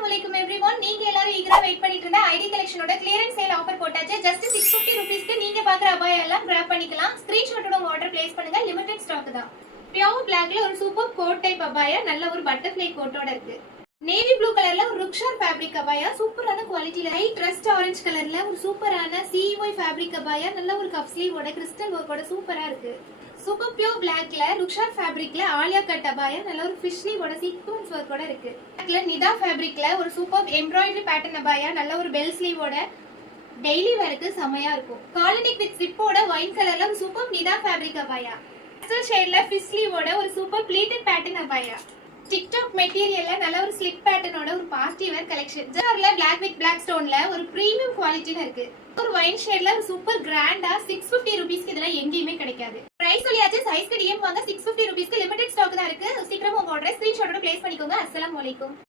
Assalamualaikum everyone. நீங்க எல்லாரும் ஈகரா wait பண்ணிட்டு இருந்த ஐடி கலெக்ஷனோட கிளியரன்ஸ் சேல் ஆஃபர் போட்டாச்சு. just 650 rupeesக்கு நீங்க பாக்குற அபாயா எல்லாம் கிராப் பண்ணிக்கலாம். ஸ்கிரீன்ஷாட்டோட உங்க ஆர்டர் பிளேஸ் பண்ணுங்க. லிமிடெட் ஸ்டாக் தான். பியூர் பிளாக்ல ஒரு சூப்பர் கோட் டைப் அபாயா, நல்ல ஒரு பட்டர்ஃப்ளை கோட்டோட இருக்கு. நேவி ப்ளூ கலர்ல ஒரு ருக்ஷார் ஃபேப்ரிக் அபாயா, சூப்பரான குவாலிட்டில. லைட் ரஸ்ட் ஆரஞ்சு கலர்ல ஒரு சூப்பரான CY ஃபேப்ரிக் அபாயா, நல்ல ஒரு கப் ஸ்லீவோட கிறிஸ்டல் ஒர்க்கோட சூப்பரா இருக்கு. சூப்பர் பியூர் பிளாக்ல ருக்ஷார் ஃபேப்ரிக்ல ஆலியா கட் அபாயா, நல்ல ஒரு ஃபிஷ் ஸ்லீவோட சீக்வென்ஸ் ஒர்க்கோட இருக்கு. பிளாக்ல நிதா ஃபேப்ரிக்ல ஒரு சூப்பர் எம்ப்ராய்டரி பேட்டர்ன் அபாயா, நல்ல ஒரு பெல் ஸ்லீவோட டெய்லி வேருக்கு செமையா இருக்கும். காலனிக் வித் ஸ்லிப்போட ஒயின் கலர்ல ஒரு சூப்பர் நிதா ஃபேப்ரிக் அபாயா, பேஸ்டல் ஷேட்ல ஃபிஷ் ஸ்லீவோட ஒரு சூப்பர் ப்ளீட்டட் பேட்டர்ன் அபாயா. டிக்டாக் மெட்டீரியல்ல நல்ல ஒரு ஸ்லிப் பேட்டர்னோட ஒரு பார்ட்டி வேர் கலெக்ஷன். ஜார்ல பிளாக் வித் பிளாக் ஸ்டோன்ல ஒரு பிரீமியம் குவாலிட்டில இருக்கு. ஒரு ஒயின் ஷேட்ல ஒரு சூப்பர் கிராண்டா 650 ரூபீஸ்க்கு இதெல்லாம் எங்கேயுமே கிடைக்காது. பிரைஸ் சொல்லியாச்சு. சைஸ்க்கு டிஎம் வாங்க. 650 ரூபீஸ்க்கு லிமிடெட் ஸ்டாக் தான் இருக்கு. சீக்கிரமா உங்க ஆர்டரை ஸ்கிரீன்ஷாட்டோட பிளேஸ் பண்ணிக்கோங்க. அஸ்ஸலாமு அலைக்கும்.